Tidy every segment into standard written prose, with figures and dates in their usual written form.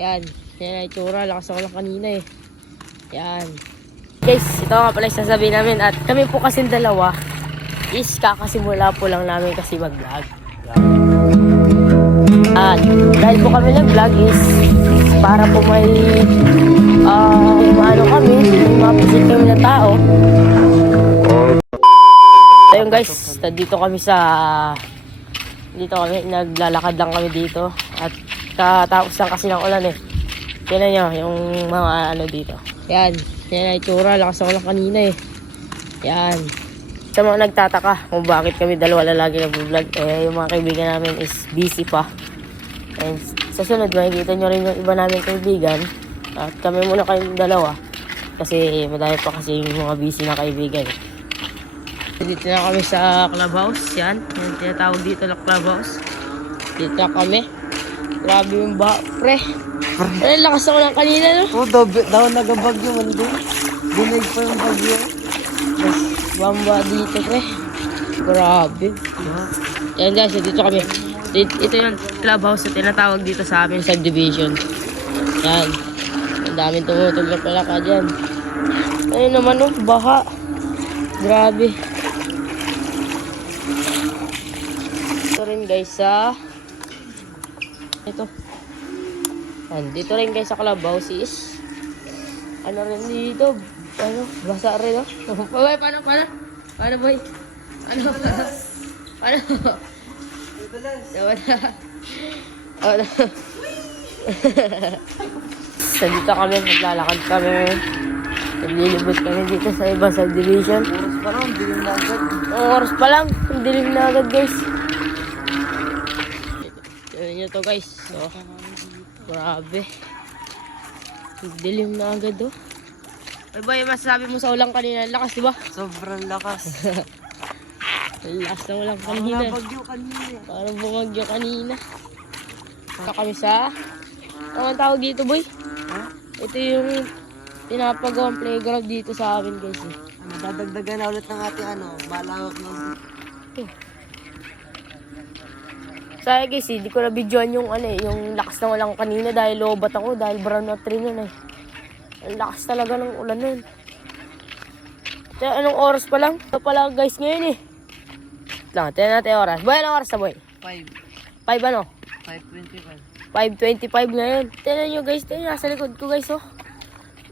Yan. Yan ang itsura. Lakas ako lang kanina eh. Yan. Guys, ito nga pala yung sasabihin namin. At kami po kasing dalawa is kakasimula po lang namin kasi mag-vlog. At dahil po kami nag-vlog is para po may maano kami, may mapisit kami na tao. Ayun guys, dito kami naglalakad lang kami dito. At katapos lang kasi ng ulan eh. Tignan nyo yung mga ano dito. Yan, yan ang itsura. Lakas ako lang kanina eh. Yan. Sa mga nagtataka kung bakit kami dalawa na lagi nag-vlog, eh yung mga kaibigan namin is busy pa. And sa sunod, makikita nyo rin yung iba namin kaibigan. At kami muna kayong dalawa. Kasi madami pa kasi yung mga busy na kaibigan. Dito na kami sa clubhouse. Yan, yung tinatawag dito na clubhouse. Dito na kami. Grabe yung pre. Ay, lakas ako lang kanina, no? Oh, daw nagabagyo man doon. Dinig pa yung bagyo. Bamba dito, pre. Grabe. Yan guys, dito kami. Ito yung clubhouse na tinatawag dito sa amin, subdivision. Yan. Ang daming tumutulog pala ka dyan. Ayun naman, no? Baha. Grabe. Ito rin guys sa... Ito. Dito rin guys sa clubhouse is ano rin dito, ano, basa rin, no? Boy, paano boy? Paano? Dito kami, naglalakad kami. Naglilibot kami dito sa ibang subdivision. Oras pa lang, dilim na agad. Oras pa lang, dilim na agad guys. Tignan nyo to guys, no? Grabe. Dilim na agad, oh. Ay ba, yung masasabi mo sa ulang kanina, lakas, diba? Sobrang lakas. Lakas na ulang kanina. Parang bagyo kanina. Parang bumagyo kanina. Ito kami sa... Ano ang tawag dito, boy? Ha? Ito yung pinapagawang playground dito sa amin, guys. Eh. Dadagdagan na ulit ng ating malawak na. Saya guys, di ko na videoan yung yung lakas ng ulan kanina dahil lobat ako, dahil brown na tree nun eh. Ang lakas talaga ng ulan nun. Kaya anong oras pa lang? Ito pala guys ngayon eh. Lang, tignan natin yung oras. Boy, anong oras na boy? 5. 5 ano? 5:25. 5:25 ngayon. Tignan nyo guys, tignan nasa likod ko guys oh.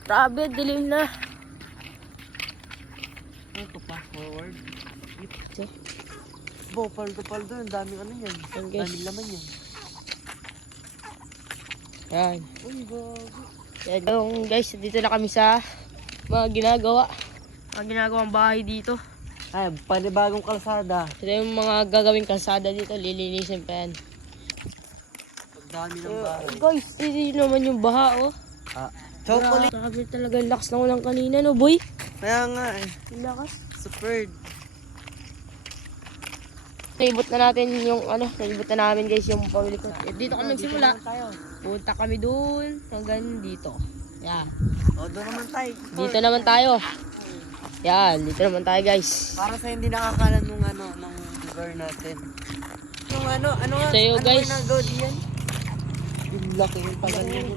Grabe, dilim na. Ito pa, forward. Paldo doon, daming ano yan. Daming laman yan. Yan. Uy, gago. Yan yung guys, dito na kami sa mga ginagawa. Mga ginagawang bahay dito. Ay, panibagong kalsada. Ito yung mga gagawing kalsada dito, lilinisin pa yan. Pagdami ng bahay. Guys, ito naman yung baha oh. Chocolate. Grabe talaga, lakas na ulang kanina no boy. Kaya nga eh. Lakas. Super. Naibot na natin yung naibot na namin guys yung pamili ko. Dito kami nagsimula. Punta kami dun hanggang dito. Yan. O, doon naman tayo. Dito naman tayo. Yan, dito naman tayo guys. Para sa hindi nakakalan nung nung lugar natin. Nung Sa'yo, guys. nagawa diyan? Yung laki yung pagano.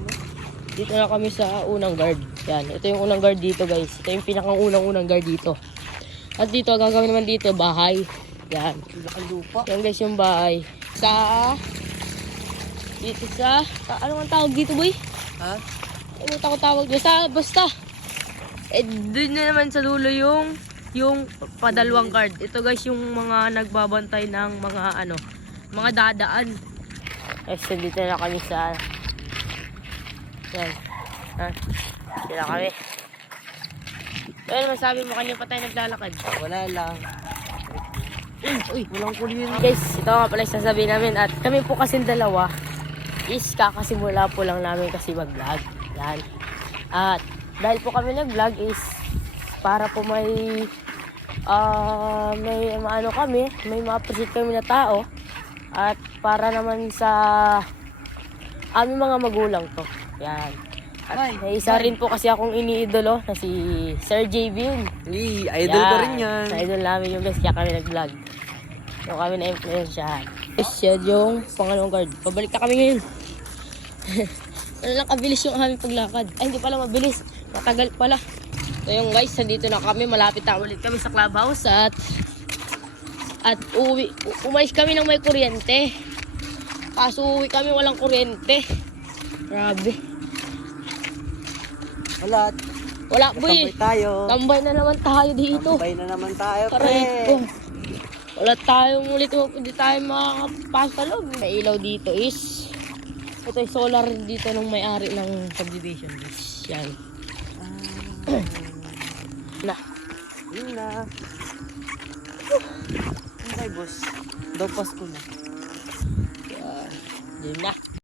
Dito na kami sa unang guard. Yan, ito yung unang guard dito guys. Ito yung pinakang-unang guard dito. At dito, gagawin naman dito, bahay. Yan. Lupa. Yan guys yung bahay. Dito sa ano ang tawag dito boy? Ha? Ano tawag dito? Basta. Doon na naman sa dulo yung padalawang guard. Ito guys yung mga nagbabantay ng mga dadaan. Guys, dito na kami sa yan. Dito na kami. Ano naman sabi mo kanina pa tayo naglalakad? Wala lang. Uy, walang kuryente. Guys, ito nga pala yung sasabihin namin. At kami po kasing dalawa is kakasimula po lang namin kasi mag-vlog. Yan. At dahil po kami nag-vlog is para po may may ma-appreciate kami na tao. At para naman sa aming mga magulang to. Yan. At may isa rin po kasi akong iniidolo na si Sir JB yun. Idol ko rin yan. Sa idol namin yung guys, kaya kami nag-vlog. So kami na-influensyahan. Yes, yan yung pangalawang guard. Pabalik na kami ngayon. Ano lang kabilis yung aming paglakad. Ay, hindi pala mabilis. Matagal pala. So yung guys, nandito na kami. Malapit na ulit kami sa clubhouse at umalis kami ng may kuryente. Kaso uwi kami walang kuryente. Grabe. Wala boy. Tambay tayo. Tambay na naman tayo dito. Tambay na naman tayo, Aray ko. pre. Wala tayong ulit. Hindi tayo makakapasok sa loob. May ilaw dito is ito yung solar dito ng may-ari ng subdivision. Yan. Na. Yun na. Okay, boss. Daw Pasko na. Yan na.